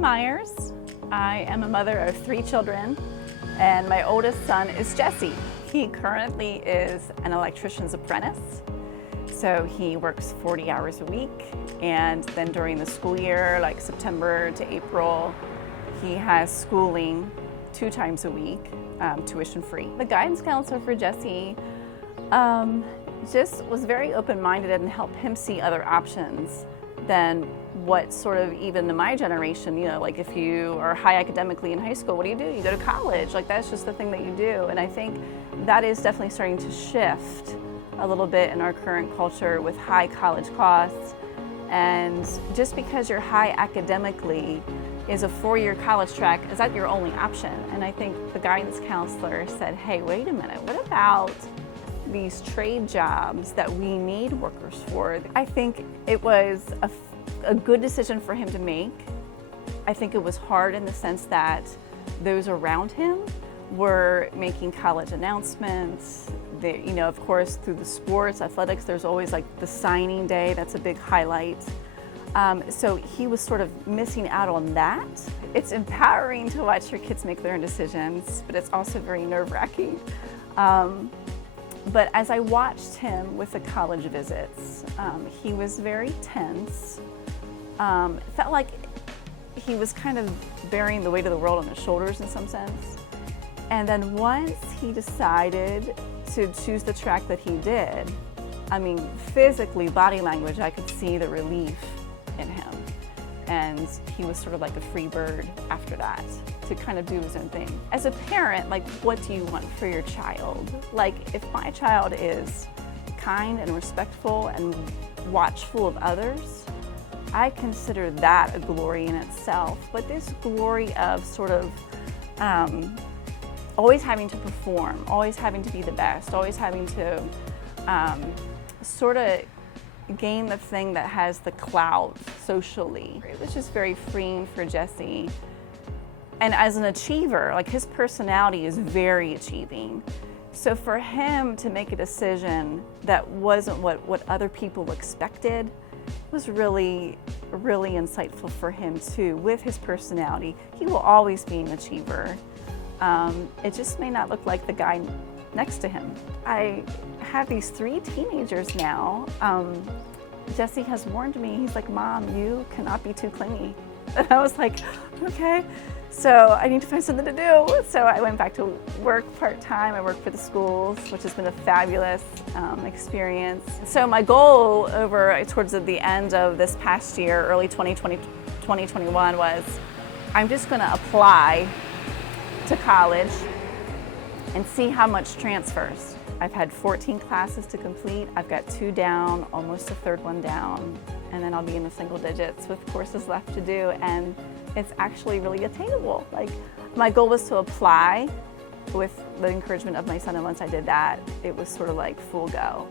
Myers. I am a mother of 3 children, and my oldest son is Jesse. He currently is an electrician's apprentice, so he works 40 hours a week, and then during the school year, like September to April, he has schooling 2 times a week, tuition free. The guidance counselor for Jesse just was very open-minded and helped him see other options than what sort of even in my generation, you know, like if you are high academically in high school, what do? You go to college. Like that's just the thing that you do. And I think that is definitely starting to shift a little bit in our current culture with high college costs. And just because you're high academically is a 4-year college track, is that your only option? And I think the guidance counselor said, hey, wait a minute, what about these trade jobs that we need workers for? I think it was a good decision for him to make. I think it was hard in the sense that those around him were making college announcements. You know, of course, through the sports, athletics, there's always like the signing day, that's a big highlight. So he was sort of missing out on that. It's empowering to watch your kids make their own decisions, but it's also very nerve-wracking. But as I watched him with the college visits, he was very tense. Felt like he was kind of bearing the weight of the world on his shoulders in some sense. And then once he decided to choose the track that he did, I mean, physically, body language, I could see the relief in him. And he was sort of like a free bird after that to kind of do his own thing. As a parent, like, what do you want for your child? Like, if my child is kind and respectful and watchful of others, I consider that a glory in itself. But this glory of sort of always having to perform, always having to be the best, always having to sort of gain the thing that has the clout socially. It was just very freeing for Jesse. And as an achiever, like his personality is very achieving. So for him to make a decision that wasn't what other people expected was really, really insightful for him too. With his personality, he will always be an achiever. It just may not look like the guy next to him. I have these 3 teenagers now. Jesse has warned me, he's like, Mom, you cannot be too clingy. And I was like, okay. So I need to find something to do. So I went back to work part-time. I work for the schools, which has been a fabulous experience. So my goal towards the end of this past year, early 2021 was, I'm just gonna apply to college and see how much transfers. I've had 14 classes to complete. I've got 2 down, almost a 3rd one down, and then I'll be in the single digits with courses left to do, and it's actually really attainable. Like, my goal was to apply with the encouragement of my son, and once I did that, it was sort of like full go.